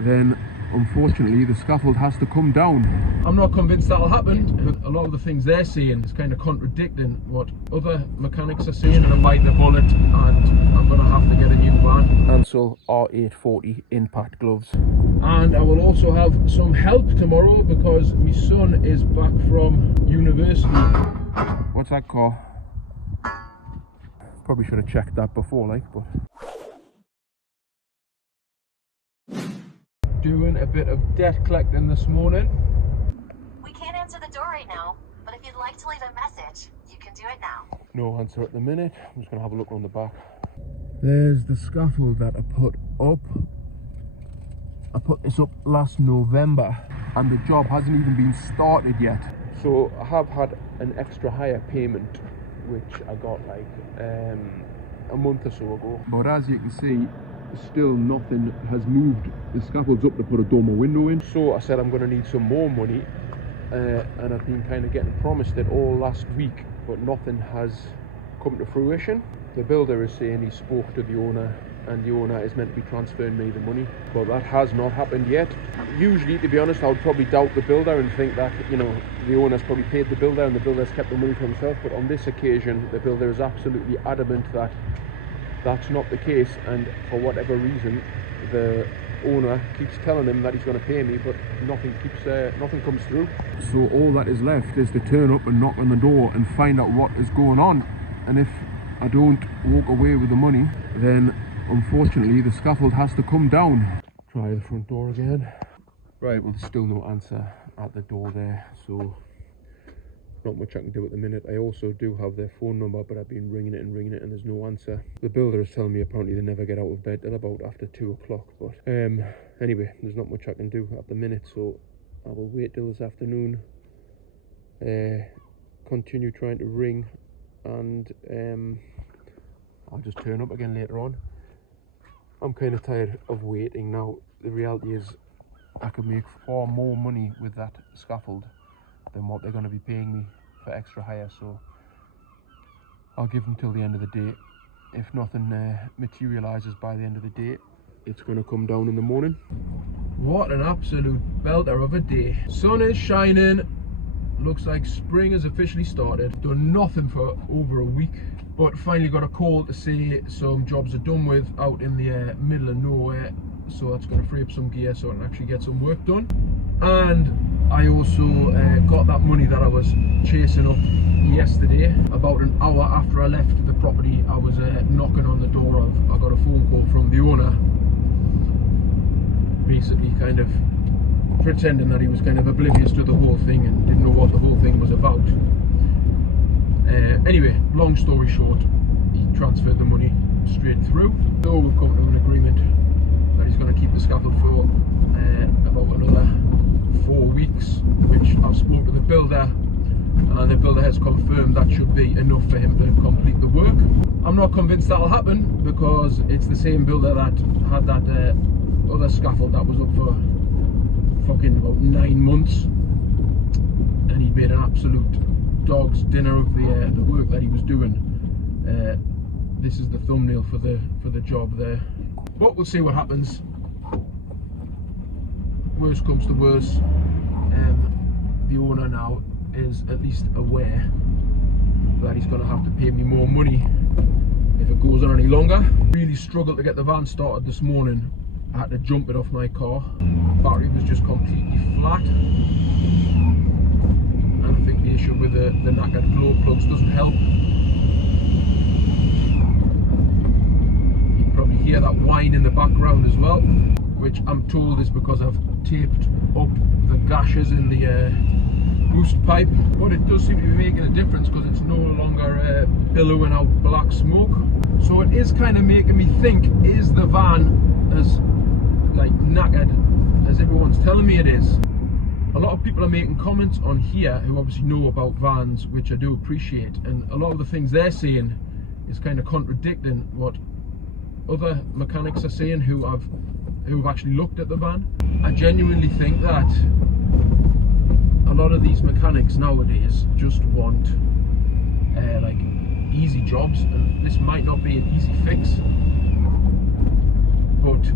then unfortunately the scaffold has to come down. I'm not convinced that'll happen, but a lot of the things they're saying is kind of contradicting what other mechanics are saying. I'm going to bite the bullet and I'm going to have to get a new van. Ansell R840 impact gloves. And I will also have some help tomorrow because my son is back from university. What's that car? Probably should have checked that before, like, but... Doing a bit of debt collecting this morning. We can't answer the door right now, but if you'd like to leave a message, you can do it now. No answer at the minute. I'm just going to have a look on the back. There's the scaffold that I put up. I put this up last November and the job hasn't even been started yet. So I have had an extra hire payment which I got like a month or so ago. But as you can see, still nothing has moved. The scaffold's up to put a dormer window in. So I said I'm going to need some more money and I've been kind of getting promised it all last week, but nothing has come to fruition. The builder is saying he spoke to the owner and the owner is meant to be transferring me the money, but that has not happened yet. Usually, to be honest, I would probably doubt the builder and think that, you know, the owner's probably paid the builder and the builder's kept the money for himself, but on this occasion the builder is absolutely adamant that that's not the case, and for whatever reason the owner keeps telling him that he's going to pay me, but nothing comes through. So all that is left is to turn up and knock on the door and find out what is going on, and if I don't walk away with the money, then unfortunately the scaffold has to come down. Try the front door again. Right, well, there's still no answer at the door there, so not much I can do at the minute. I also do have their phone number, but I've been ringing it and there's no answer. The builder is telling me apparently they never get out of bed till about after 2 o'clock, but anyway, there's not much I can do at the minute, so I will wait till this afternoon, continue trying to ring, and I'll just turn up again later on. I'm kind of tired of waiting now. The reality is I could make far more money with that scaffold than what they're going to be paying me for extra hire, so I'll give them till the end of the day. If nothing materializes by the end of the day, it's going to come down in the morning. What an absolute belter of a day. Sun is shining, looks like spring has officially started. Done nothing for over a week, but finally got a call to say some jobs are done with out in the middle of nowhere, so that's going to free up some gear so I can actually get some work done. And I also got that money that I was chasing up yesterday. About an hour after I left the property, I was knocking on the door of, I got a phone call from the owner, basically kind of pretending that he was kind of oblivious to the whole thing and didn't know what the whole thing was about. Anyway, long story short, he transferred the money straight through. So we've come to an agreement that he's going to keep the scaffold for about another 4 weeks, which I've spoken to the builder, and the builder has confirmed that should be enough for him to complete the work. I'm not convinced that'll happen because it's the same builder that had that other scaffold that was up for fucking about 9 months, and he made an absolute dog's dinner of the work that he was doing. This is the thumbnail for the job there, but we'll see what happens. Worst comes to worst, the owner now is at least aware that he's going to have to pay me more money if it goes on any longer. Really struggled to get the van started this morning. I had to jump it off my car. Battery was just completely flat, and I think the issue with the knackered glow plugs doesn't help. You can probably hear that whine in the background as well, which I'm told is because I've taped up the gashes in the boost pipe, but it does seem to be making a difference because it's no longer billowing out black smoke. So it is kind of making me think, is the van as like knackered as everyone's telling me it is? A lot of people are making comments on here who obviously know about vans, which I do appreciate, and a lot of the things they're saying is kind of contradicting what other mechanics are saying who have actually looked at the van. I genuinely think that a lot of these mechanics nowadays just want like easy jobs, and this might not be an easy fix, but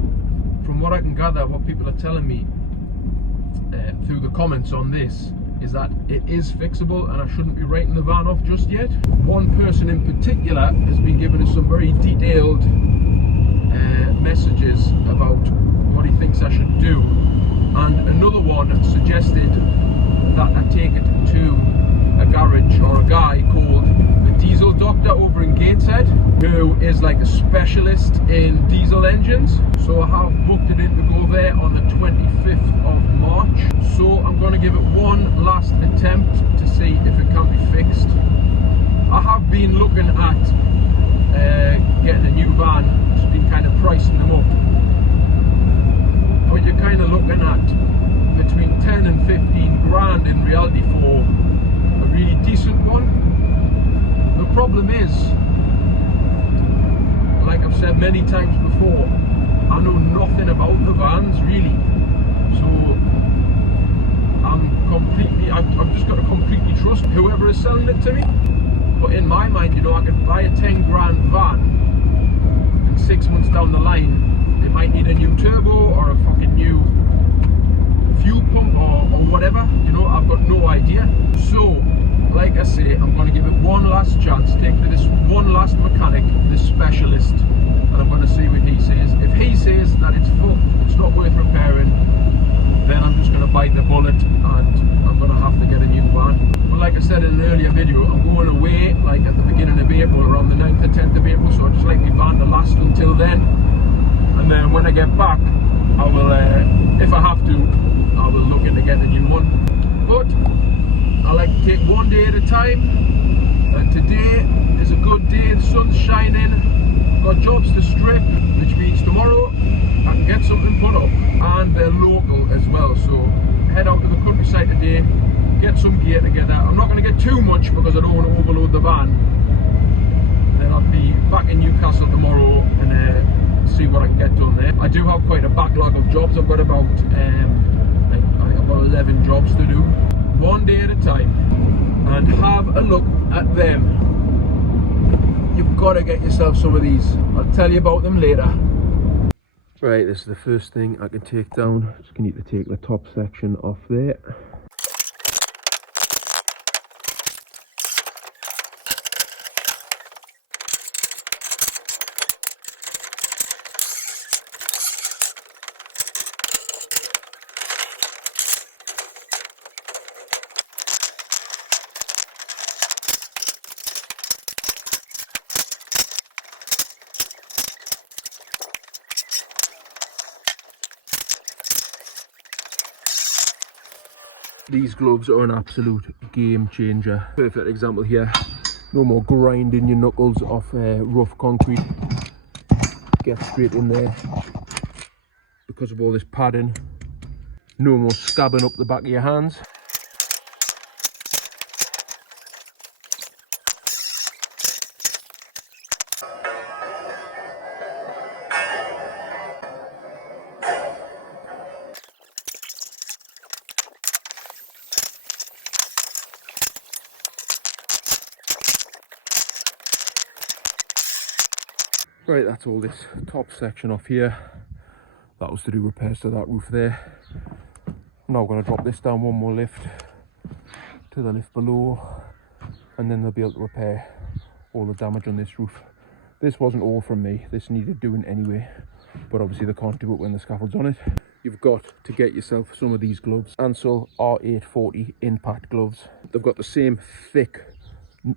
from what I can gather, what people are telling me through the comments on this is that it is fixable and I shouldn't be writing the van off just yet. One person in particular has been giving us some very detailed messages about what he thinks I should do, and another one suggested that I take it to a garage or a guy called the Diesel Doctor over in Gateshead, who is like a specialist in diesel engines. So I have booked it in to go there on the 25th of March. So I'm going to give it one last attempt to see if it can be fixed. I have been looking at getting a new van, just been kind of pricing them up, but you're kind of looking at between 10 and 15 grand in reality for a really decent one. The problem is, like I've said many times before, I know nothing about the vans really, so I've just got to completely trust whoever is selling it to me. But in my mind, you know, I could buy a 10 grand van and 6 months down the line it might need a new turbo or a fucking new fuel pump or whatever, you know, I've got no idea. So like I say, I'm going to give it one last chance, take it to this one last mechanic, this specialist, and I'm going to see what he says. If he says that it's fucked, it's not worth repairing, then I'm just going to bite the bullet and I'm going to have to get a new van. But like I said in an earlier video, I'm going away like at the beginning of April, around the 9th or 10th of April, so I just like my van to last until then. And then when I get back, I will, if I have to, I will look into getting a new one. But I like to take one day at a time, and today is a good day, the sun's shining, got jobs to strip, which means tomorrow I can get something put up, and they're local as well, so head out to the countryside today, get some gear together. I'm not going to get too much because I don't want to overload the van. Then I'll be back in Newcastle tomorrow and see what I can get done there. I do have quite a backlog of jobs. I've got about I've got 11 jobs to do, one day at a time, and have a look at them. You've got to get yourself some of these. I'll tell you about them later. Right, this is the first thing I can take down. Just need to take the top section off there. These gloves are an absolute game changer. Perfect example here. No more grinding your knuckles off rough concrete. Get straight in there. Because of all this padding, no more scabbing up the back of your hands. Right, that's all this top section off here. That was to do repairs to that roof there. Now I'm going to drop this down one more lift to the lift below, and then they'll be able to repair all the damage on this roof. This wasn't all from me, this needed doing anyway, but obviously they can't do it when the scaffold's on it. You've got to get yourself some of these gloves. Ansell R840 impact gloves. They've got the same thick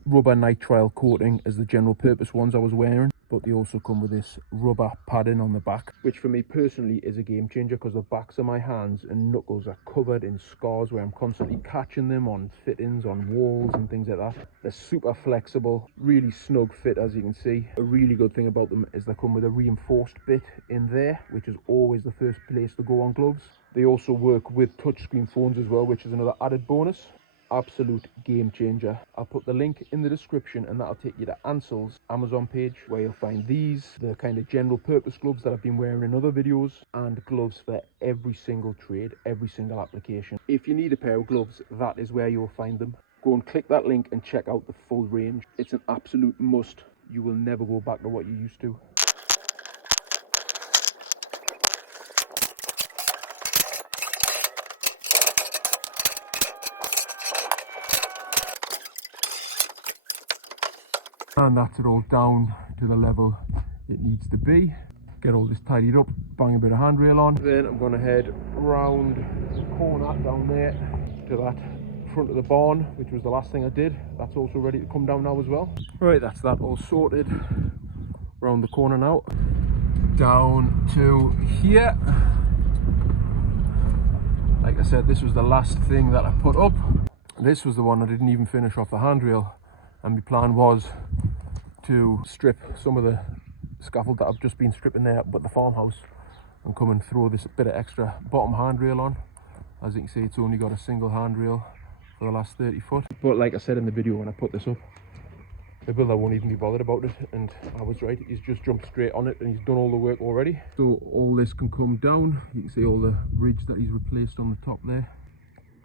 rubber nitrile coating as the general purpose ones I was wearing, but they also come with this rubber padding on the back, which for me personally is a game changer because the backs of my hands and knuckles are covered in scars where I'm constantly catching them on fittings, on walls and things like that. They're super flexible, really snug fit, as you can see. A really good thing about them is they come with a reinforced bit in there, which is always the first place to go on gloves. They also work with touchscreen phones as well, which is another added bonus. Absolute game changer. I'll put the link in the description and that'll take you to Ansell's Amazon page, where you'll find these, the kind of general purpose gloves that I've been wearing in other videos, and gloves for every single trade, every single application. If you need a pair of gloves, that is where you'll find them. Go and click that link and check out the full range. It's an absolute must. You will never go back to what you used to. And that's it all down to the level it needs to be. Get all this tidied up, bang a bit of handrail on. Then I'm going to head round the corner down there to that front of the barn, which was the last thing I did. That's also ready to come down now as well. Right, that's that all sorted. Round the corner now. Down to here. Like I said, this was the last thing that I put up. This was the one I didn't even finish off the handrail, and my plan was to strip some of the scaffold that I've just been stripping there but the farmhouse and come and throw this bit of extra bottom handrail on. As you can see, it's only got a single handrail for the last 30 foot. But like I said in the video when I put this up, the builder won't even be bothered about it, and I was right. He's just jumped straight on it and he's done all the work already. So all this can come down. You can see all the ridge that he's replaced on the top there.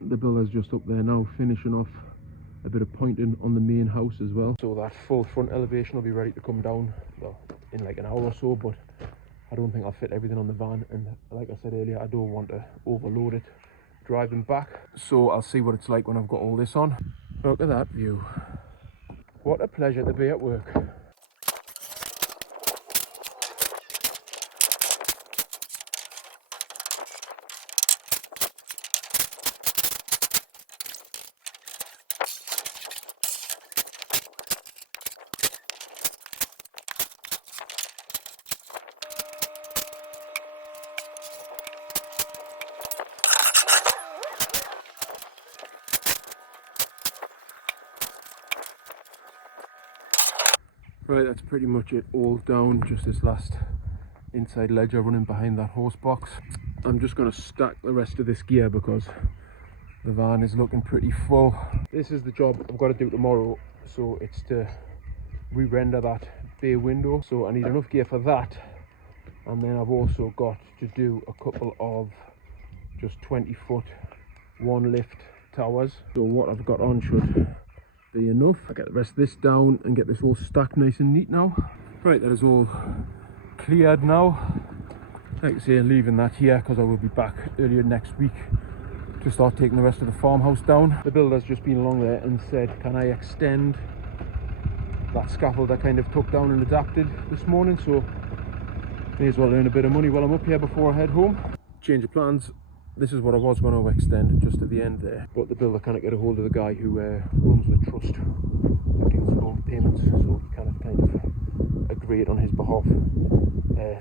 The builder's just up there now finishing off a bit of pointing on the main house as well. So that full front elevation will be ready to come down, well, in like an hour or so, but I don't think I'll fit everything on the van, and like I said earlier, I don't want to overload it driving back. So I'll see what it's like when I've got all this on. Look at that view. What a pleasure to be at work. Right, that's pretty much it all down, just this last inside ledger running behind that horse box. I'm just going to stack the rest of this gear because the van is looking pretty full. This is the job I've got to do tomorrow, so it's to re-render that bay window. So I need enough gear for that, and then I've also got to do a couple of just 20-foot one lift towers. So what I've got on should be enough. I'll get the rest of this down and get this all stacked nice and neat now. Right, that is all cleared now. Like I say, leaving that here because I will be back earlier next week to start taking the rest of the farmhouse down. The builder's just been along there and said, can I extend that scaffold I kind of took down and adapted this morning, so may as well earn a bit of money while I'm up here before I head home. Change of plans. This is what I was going to extend just at the end there, but the builder can't get a hold of the guy who runs the trust who deals with all the payments, so he can't kind of agree it on his behalf.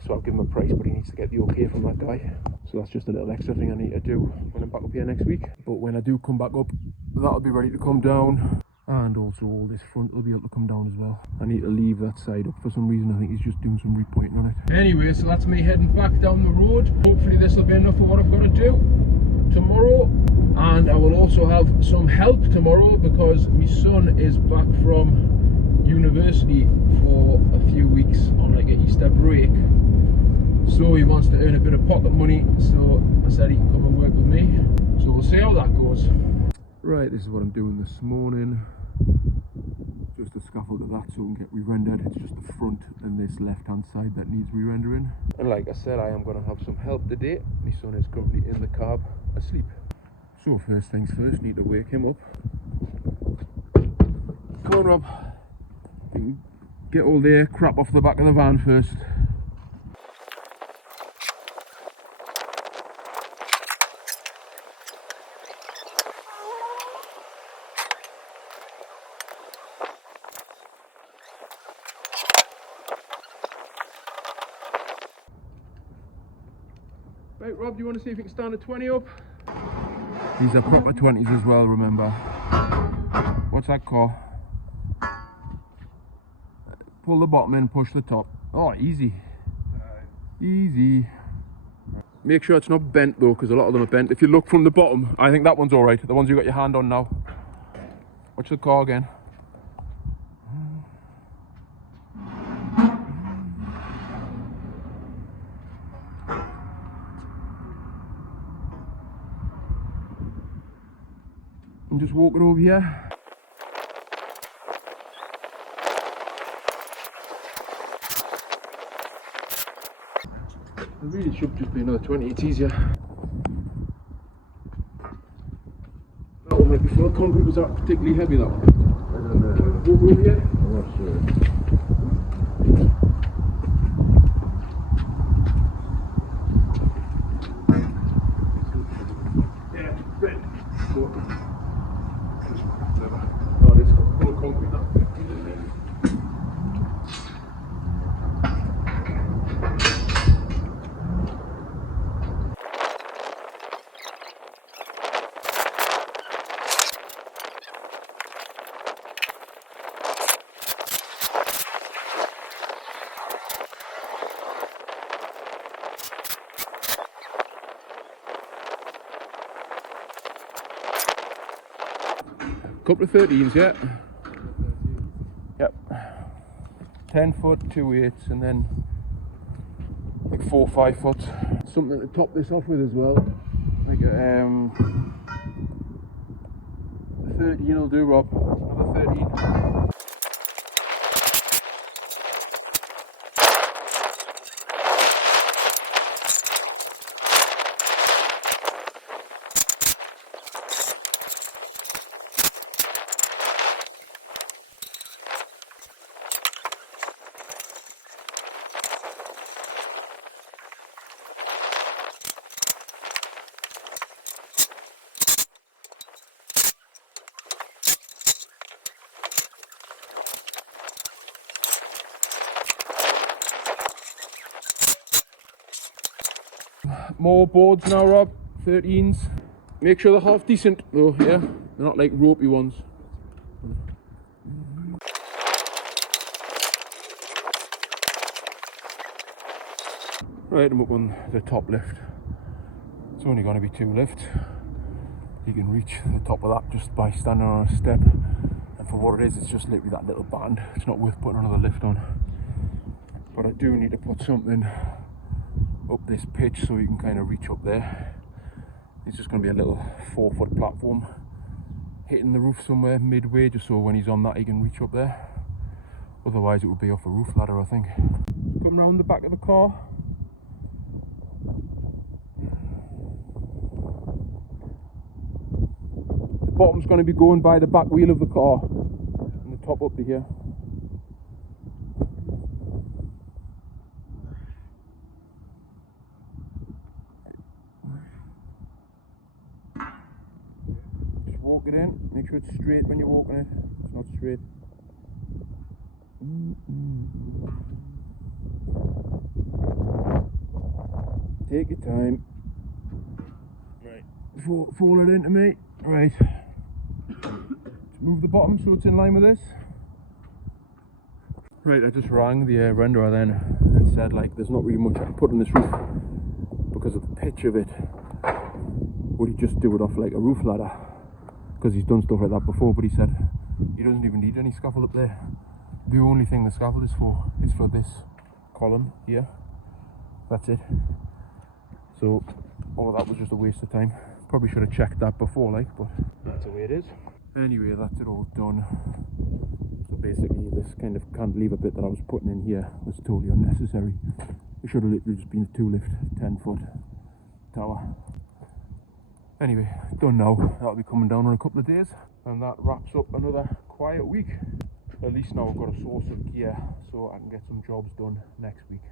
So I'll give him a price, but he needs to get the okay from that guy. So that's just a little extra thing I need to do when I'm back up here next week. But when I do come back up, that'll be ready to come down, and also all this front will be able to come down as well. I need to leave that side up for some reason. I think he's just doing some repointing on it. Anyway, so that's me heading back down the road. Hopefully this will be enough for what I've got to do tomorrow, and I will also have some help tomorrow because my son is back from university for a few weeks on like an Easter break, so he wants to earn a bit of pocket money, so I said he can come and work with me, so we'll see how that goes. Right, this is what I'm doing this morning. Just a scaffold of that so it can get re-rendered. It's just the front and this left hand side that needs re-rendering. And like I said, I am going to have some help today. My son is currently in the cab asleep. So first things first, need to wake him up. Come on, Rob. You can get all the crap off the back of the van first. Right, Rob, do you want to see if you can stand a 20 up? These are proper 20s as well, remember. What's that car? Pull the bottom in, push the top. Oh, easy. Easy. Make sure it's not bent though, because a lot of them are bent. If you look from the bottom, I think that one's alright. The ones you got your hand on now. Watch the car again. And just walk it over here. It really should just be another 20, it's easier. That one might be full. Concrete was that particularly heavy, that one? Walk over here. Couple of 13s, yeah. Yep. 10 foot, 2 8s, and then like 4 5 foot. Something to top this off with as well. Like a 13 will do, Rob. Another 13. More boards now, Rob. 13s. Make sure they're half decent though, yeah? They're not like ropey ones. Right, I'm up on the top lift. It's only going to be 2 lifts. You can reach the top of that just by standing on a step. And for what it is, it's just literally that little band. It's not worth putting another lift on. But I do need to put something up this pitch so you can kind of reach up there. It's just going to be a little 4 foot platform hitting the roof somewhere midway, just so when he's on that he can reach up there. Otherwise it would be off a roof ladder, I think. Come round the back of the car. The bottom's going to be going by the back wheel of the car and the top up to here. Walk it in, make sure it's straight when you're walking it. It's not straight. Take your time. Right, fall it into me. Right. Move the bottom so it's in line with this. Right, I just rang the renderer then and said like there's not really much I can put on this roof because of the pitch of it. Would he just do it off like a roof ladder? Because he's done stuff like that before, but he said he doesn't even need any scaffold up there. The only thing the scaffold is for this column here. That's it. So all of that was just a waste of time. Probably should have checked that before, like, but that's the way it is. Anyway, that's it all done. So basically this kind of cantilever bit that I was putting in here was totally unnecessary. It should have literally just been a 2 lift 10 foot tower. Anyway, done now. That'll be coming down in a couple of days, and that wraps up another quiet week. At least now I've got a source of gear so I can get some jobs done next week.